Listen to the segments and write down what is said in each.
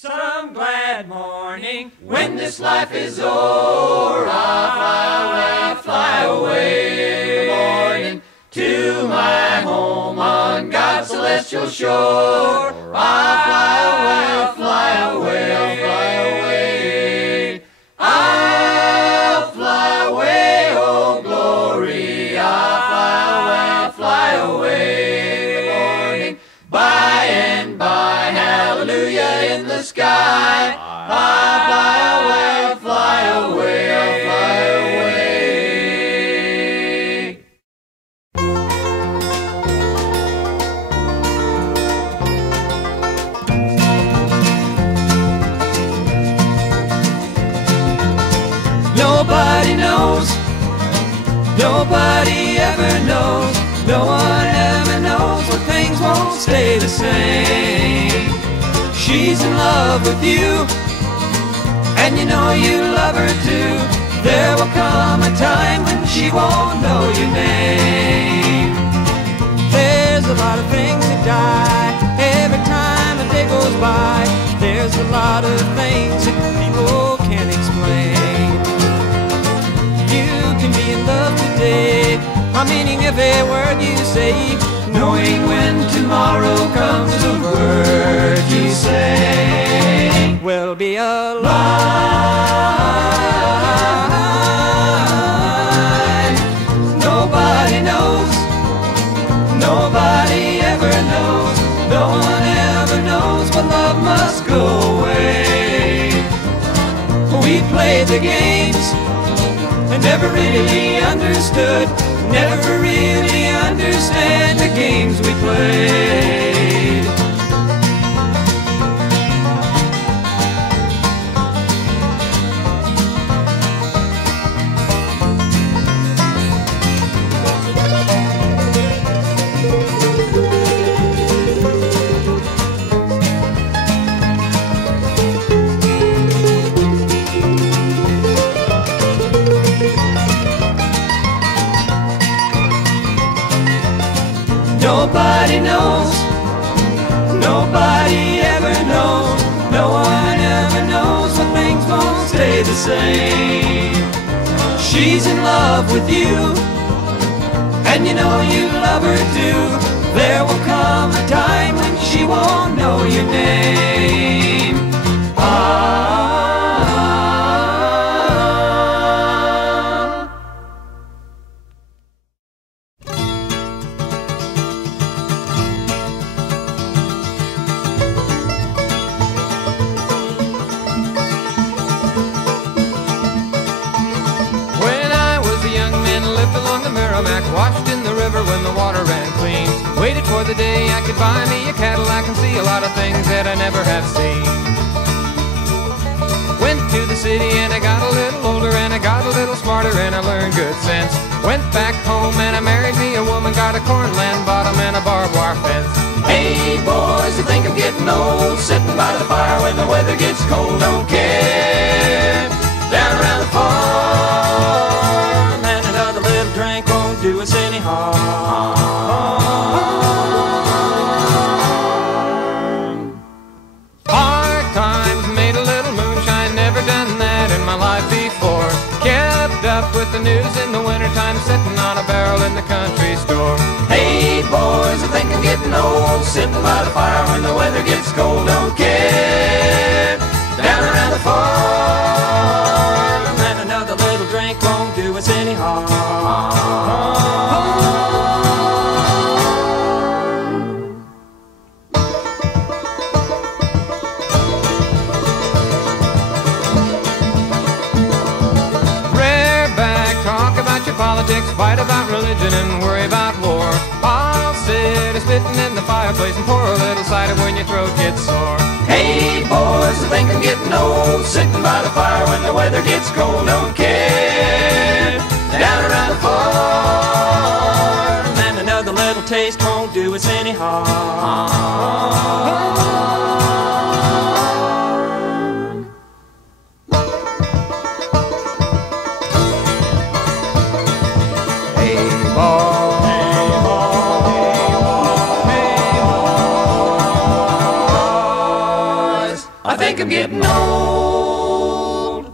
Some glad morning, when this life is o'er, I'll fly away in the morning to my home on God's celestial shore. I'll fly away, I'll fly away. I'll fly away, oh glory. I'll fly away in the morning. By and by, hallelujah in the sky. I'll fly away, I'll fly away, I'll fly away. Nobody knows, nobody ever knows, no one ever knows when things won't stay the same. She's in love with you, and you know you love her too. There will come a time when she won't know your name. There's a lot of things that die every time a day goes by. There's a lot of things that people can't explain. You can be in love today, meaning every word you say, knowing when tomorrow comes the word you say will be a lie. Nobody knows, nobody ever knows, no one ever knows when love must go away. We played the games and never really understood, never really understand the games we played. Nobody knows, nobody ever knows, no one ever knows when things won't stay the same. She's in love with you, and you know you love her too. There will come a time when she won't know your name. Washed in the river when the water ran clean. Waited for the day I could buy me a Cadillac and see a lot of things that I never have seen. Went to the city and I got a little older and I got a little smarter and I learned good sense. Went back home and I married me a woman, got a cornland bottom and a barbed wire fence. Hey boys, I think I'm getting old, sitting by the fire when the weather gets cold, don't care. Down around the farm, and another little drink won't do us any harm. Hard times made a little moonshine, never done that in my life before. Kept up with the news in the wintertime, sitting on a barrel in the country store. Hey boys, I think I'm getting old, sitting by the fire when the weather gets cold, don't care. Down around the farm, and another little drink won't do us any harm. Politics, fight about religion and worry about war. I'll sit a-spitting in the fireplace and pour a little cider when your throat gets sore. Hey boys, I think I'm getting old, sitting by the fire when the weather gets cold, don't care. Down around the farm, and another little taste won't do us any harm. I think I'm getting old.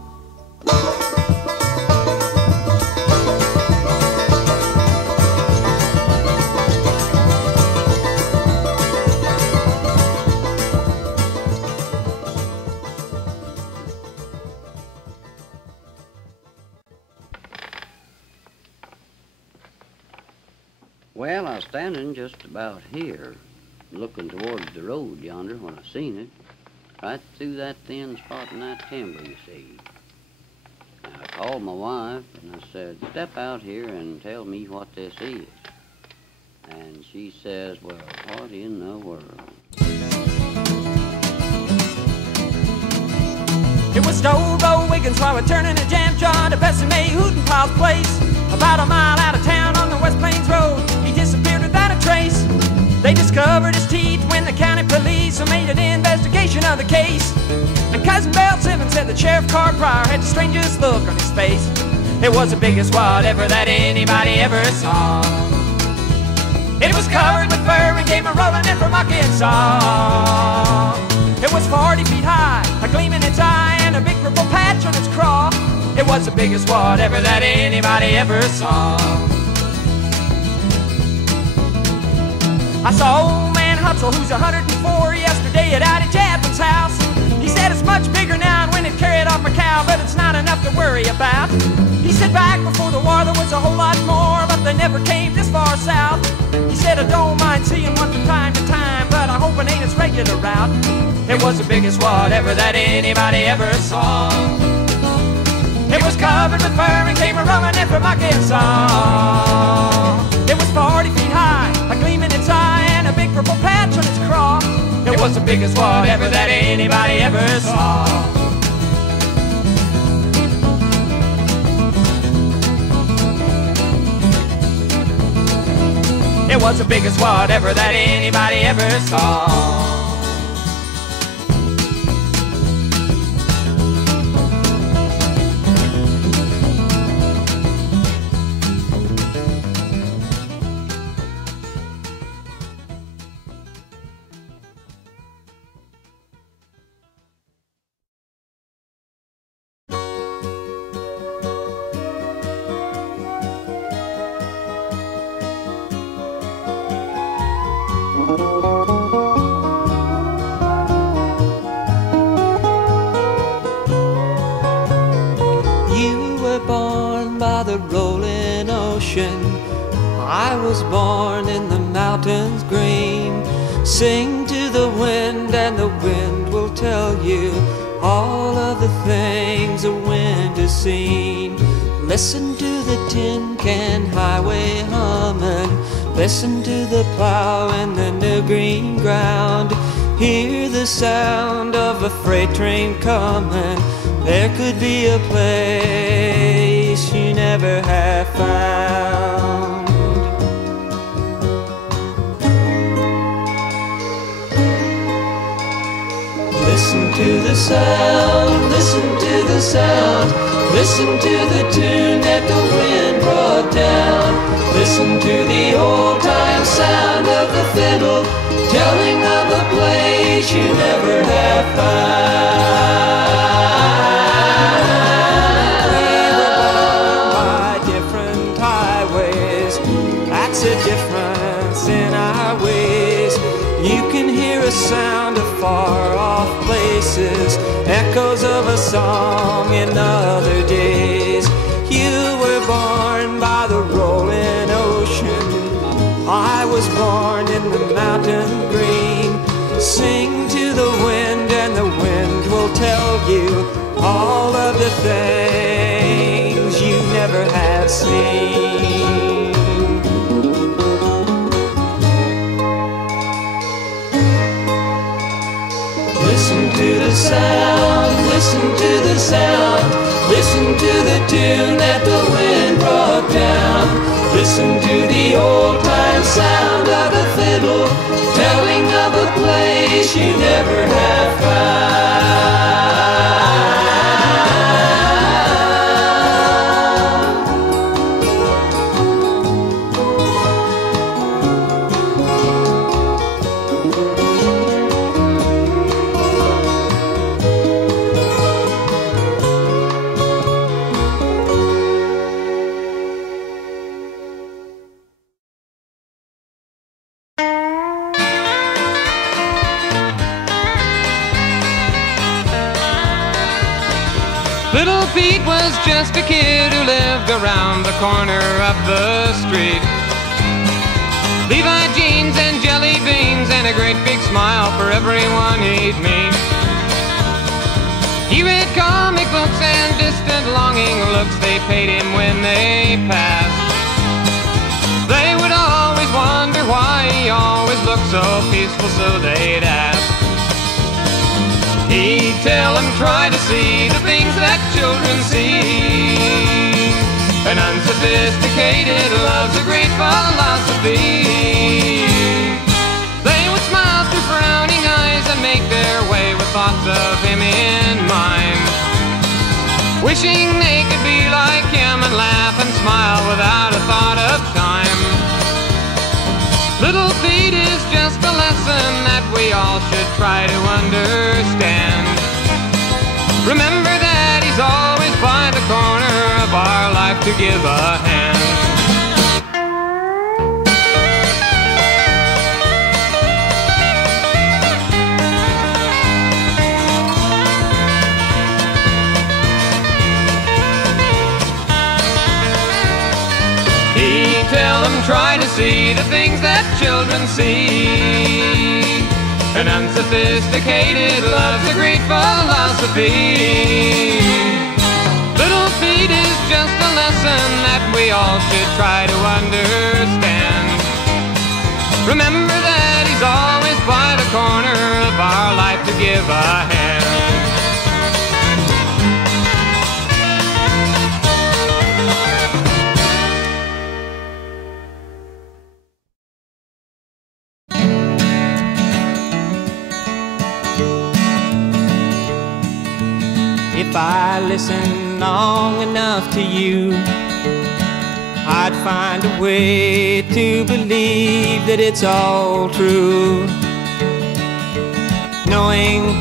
Well, I was standing just about here, looking towards the road yonder when I seen it, right through that thin spot in that timber, you see. Now, I called my wife, and I said, step out here and tell me what this is. And she says, well, what in the world? It was Dobro Wiggins while we're turning a jam jar to Bessie Mae Hootenpil's place. About a mile out of town on the West Plains Road, he disappeared without a trace. They discovered his teeth when the county police made an investigation of the case. And Cousin Belle Simmons said that Sheriff Carr Pryor had the strangest look on his face. It was the biggest whatever that anybody ever saw. It was covered with fur and came a-rolling in from Arkansas. It was 40 feet high, a gleam in its eye, and a big purple patch on its craw. It was the biggest whatever that anybody ever saw. I saw old man Hutzel, who's 104, yesterday at Addie Chapman's house. He said it's much bigger now and when it carried off a cow, but it's not enough to worry about. He said back before the war there was a whole lot more, but they never came this far south. He said I don't mind seeing one from time to time, but I hope it ain't its regular route. It was the biggest whatever that anybody ever saw. It was covered with fur and came a-rolling in from Arkansas. It was 40 feet high, a gleam in its eye, and a big purple patch on its craw. It was the biggest whatever that anybody ever saw. It was the biggest whatever that anybody ever saw. I was born in the mountains green. Sing to the wind and the wind will tell you all of the things the wind has seen. Listen to the tin can highway humming. Listen to the plow in the new green ground. Hear the sound of a freight train coming. There could be a place you never have found. Listen to the sound, listen to the sound. Listen to the tune that the wind brought down. Listen to the old-time sound of the fiddle, telling of a place you never have found. We were born by different highways. That's a difference in our ways. You can hear a sound of far-off places, echoes of a song in other days. You were born by the rolling ocean. I was born in the mountain green. Sing to the wind and the wind will tell you all of the things you never have seen. Listen to the sound, listen to the sound. Listen to the tune that the wind brought down. Listen to the old-time sound of a fiddle, telling of a place you never have found. Little Pete was just a kid who lived around the corner of the street. Levi jeans and jelly beans and a great big smile for everyone he'd meet. He read comic books and distant longing looks they paid him when they passed. They would always wonder why he always looked so peaceful, so they'd ask. He'd tell them, try to see the things that children see. An unsophisticated love's a great philosophy. They would smile through frowning eyes and make their way with thoughts of him in mind, wishing they could be like him and laugh and smile without a thought of time. Little Pete is just a lesson that we all should try to understand. Remember that he's always by the corner of our life to give a hand. He'd tell them, try to see the things that children see. An unsophisticated love's a great philosophy. Little Pete is just a lesson that we all should try to understand. Remember that he's always by the corner of our life to give a hand. If I listened long enough to you, I'd find a way to believe that it's all true. Knowing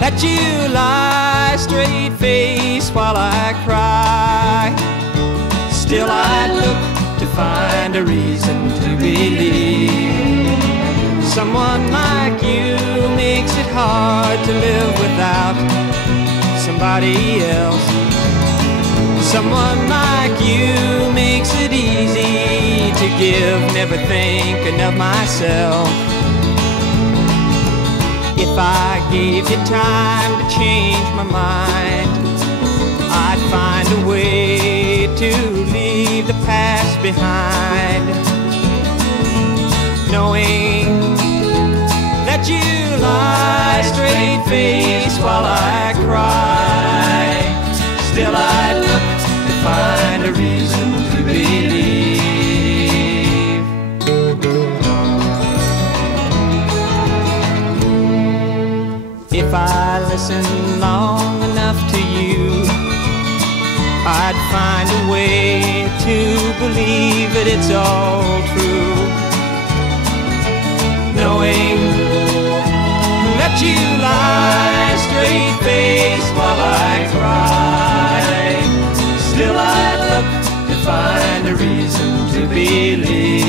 that you lie straight-faced while I cry, still I'd look to find a reason to believe. Someone like you makes it hard to live without somebody else. Someone like you makes it easy to give, never thinking of myself. If I gave you time to change my mind, I'd find a way to leave the past behind. Knowing that you lie straight-faced while I cry, still I look to find a reason to believe. If I listen long enough to you, I'd find a way to believe that it's all true. Knowing that you lie straight-faced while I cry, still I look to find a reason to believe.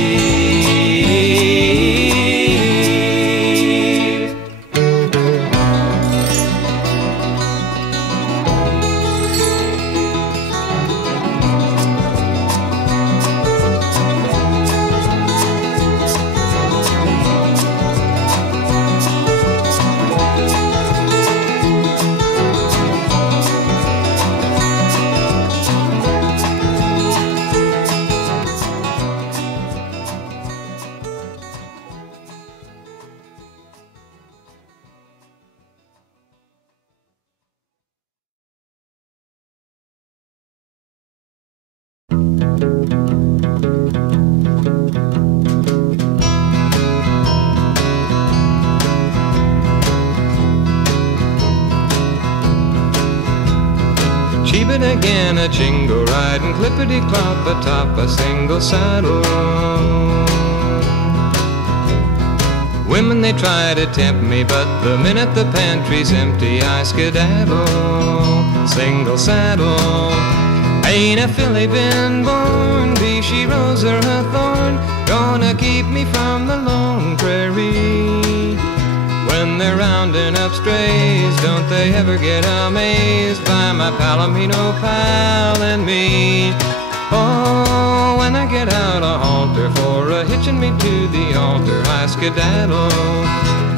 Cheep-it again, a jingle riding, clippity-clop atop a single saddle. Women, they try to tempt me, but the minute the pantry's empty, I skedaddle. Single saddle. Ain't a filly been born, be she rose or a thorn, gonna keep me from the lone prairie. When they're rounding up strays, don't they ever get amazed by my Palomino pal and me? Oh, when I get out a halter for a hitching me to the altar, I skedaddle,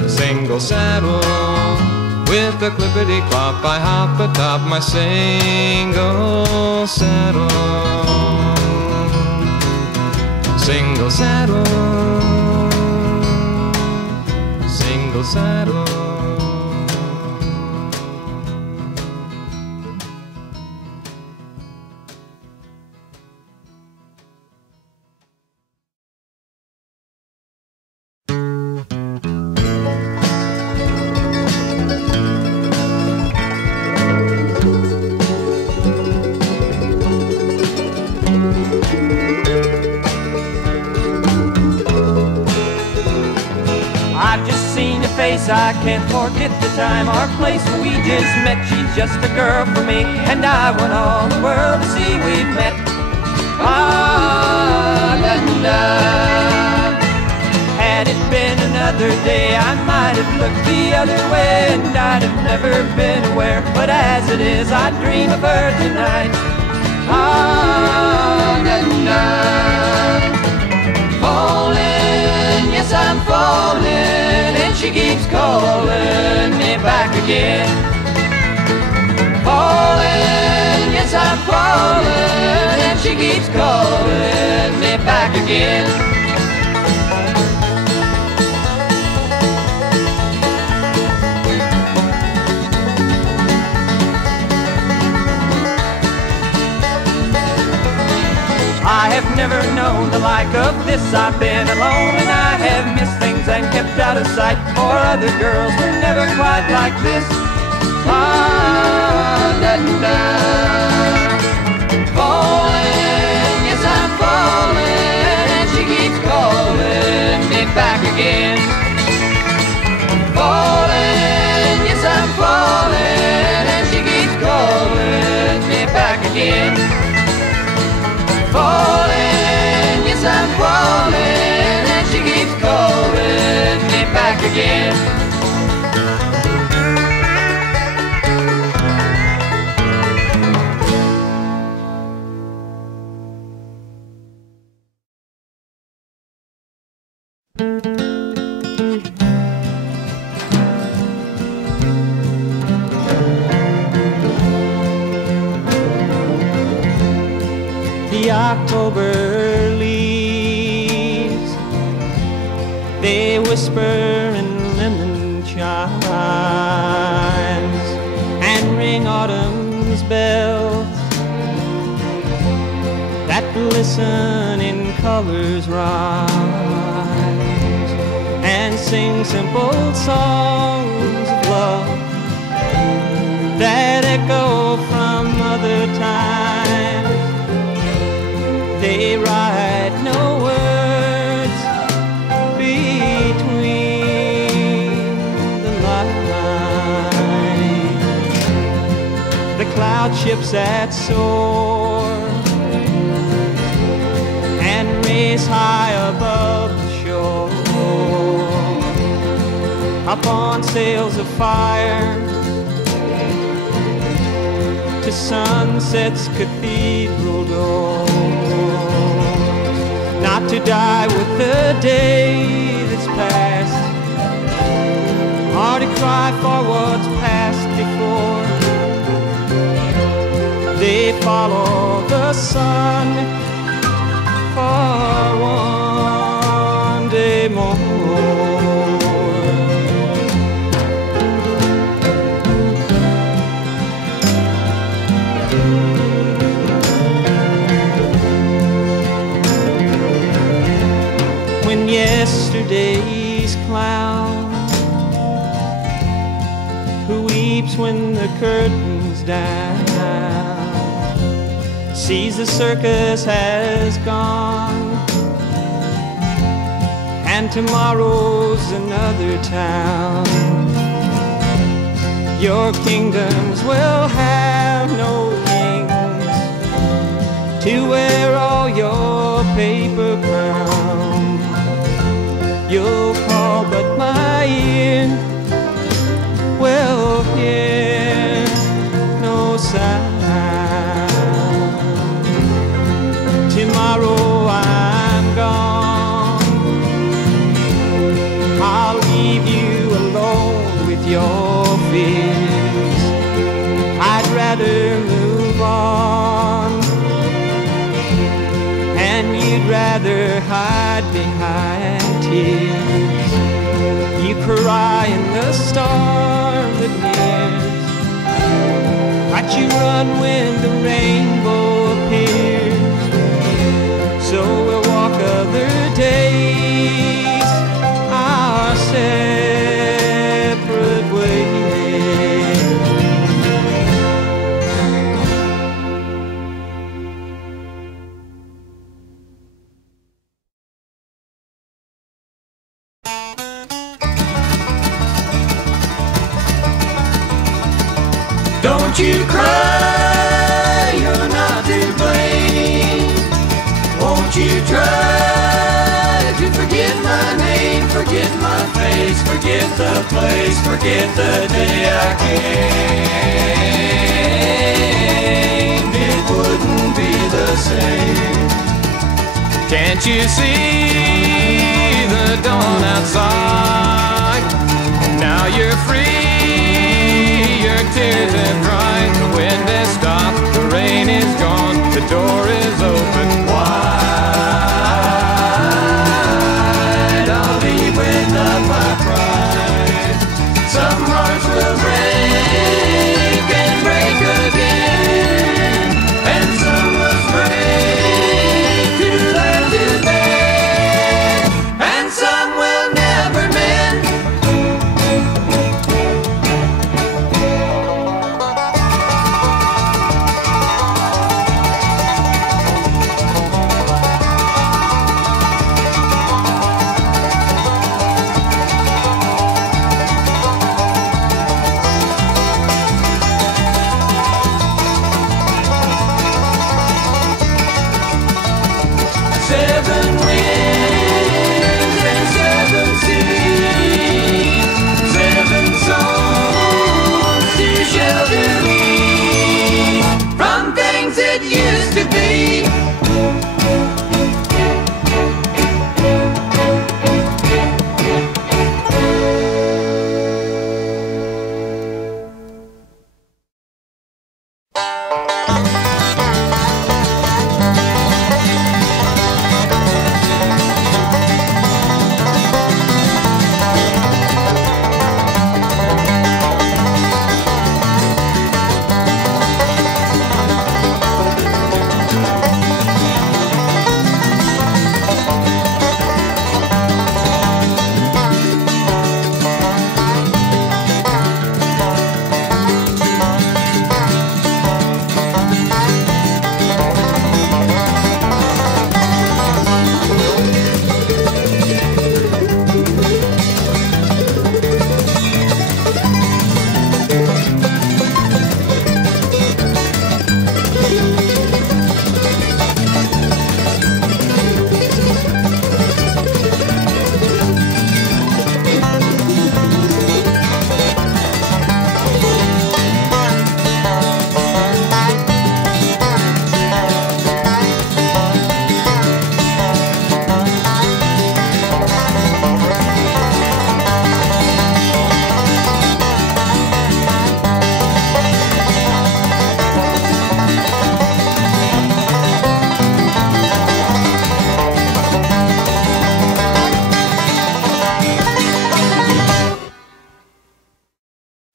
single saddle. With a clippity-clop, I hop atop my single saddle. Single saddle, single saddle. I can't forget the time, our place where we just met. She's just a girl for me, and I want all the world to see we've met. Ah, da da. Had it been another day, I might have looked the other way, and I'd have never been aware. But as it is, I dream of her tonight. Ah, da da. Falling, yes I'm falling. She keeps calling me back again. Falling, yes I'm falling, and she keeps calling me back again. I have never known the like of this. I've been alone and I have missed things and kept out of sight, for other girls were never quite like this. Ah, da da. Falling, yes I'm falling, and she keeps calling me back again. Falling, yes I'm falling, and she keeps calling me back again. Falling, yes I'm falling, and she keeps calling me back again. The October leaves, they whisper in lemon chimes and ring autumn's bells that glisten in colors rise and sing simple songs of love that echo from other times. They write no words between the lines. The cloud ships that soar and race high above the shore, upon sails of fire to sunset's cathedral doors. Not to die with the day that's past, or to cry for what's passed before. They follow the sun for one day more. When yesterday's clown, who weeps when the curtain's down, sees the circus has gone, and tomorrow's another town. Your kingdoms will have no kings to wear all your paper crowns. You'll call, but my ear sound. Tomorrow I'm gone, I'll leave you alone with your fears. I'd rather move on, and you'd rather hide behind tears. You cry in the storm that nears, but you run when the rainbow appears. So we'll walk other days our separate ways. Don't you cry, you're not to blame. Won't you try to forget my name, forget my face, forget the place, forget the day I came? It wouldn't be the same. Can't you see the dawn outside? Now you're free, your tears have dried. The wind has stopped, the rain is gone, the door is open wide. I'll leave without my pride. Some hearts will break and break again, and some must break to learn to bend, and some will never mend. Seven winds and seven seas, seven songs to shelter me from things that used to be.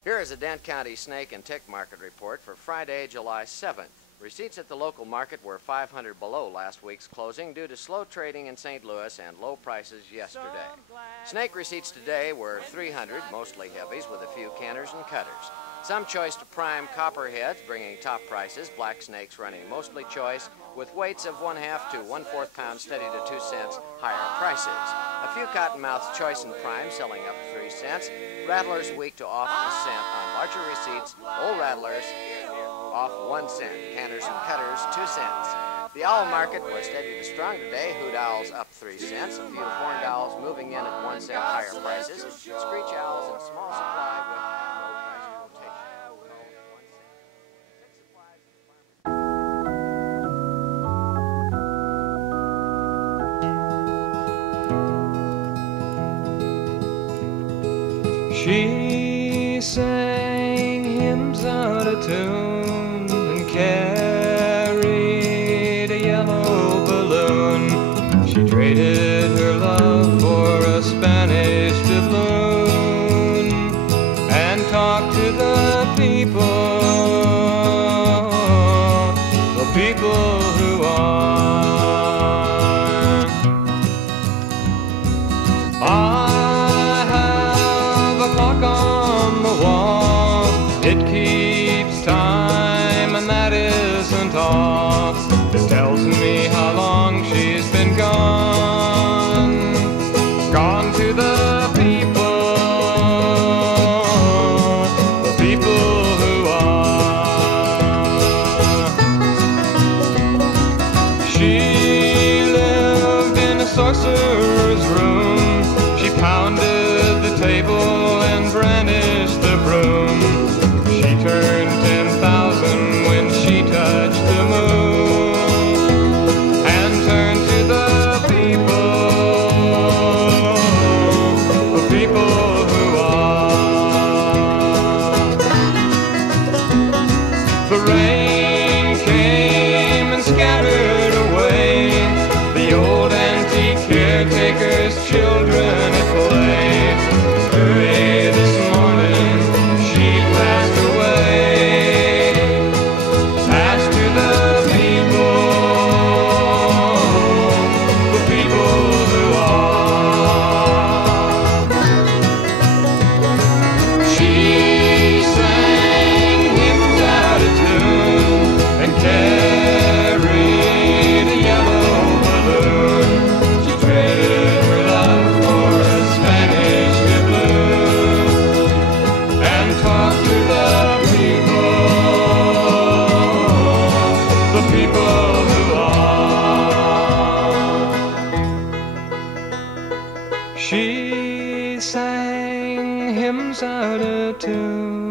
Here is a Dent County snake and tick market report for Friday, July 7th. Receipts at the local market were 500 below last week's closing due to slow trading in St. Louis and low prices yesterday. Snake receipts today were 300, mostly heavies with a few canners and cutters. Some choice to prime copperheads bringing top prices, black snakes running mostly choice with weights of 1/2 to 1/4 pounds steady to 2 cents, higher prices. A few cottonmouths choice and prime selling up 3 cents. Rattlers weak to off a cent on larger receipts. Old rattlers off 1 cent. Canners and cutters 2 cents. The owl market was steady to strong today. Hoot owls up 3 cents. A few horned owls moving in at 1 cent higher prices. Screech owls in small supply with no price rotation. She sang hymns out of tune and carried a yellow balloon. She traded her love for a Spanish doubloon and talked to the people who are. I have a clock on the wall. It keeps time, and that isn't all. It tells me how long she's been gone. Gone to the people who are. She lived in a sorcerer's room. She pounded the table and brandished the broom. She turned 10,000 when she touched the moon, and turned to the people who are. The rain came and scattered away the old antique caretaker's children at play. Early this morning she passed away. Passed to the people who are. She sang hymns out of tune and carried a yellow balloon. She traded her love for a Spanish doubloon and talked to the people who are. She sang hymns out of tune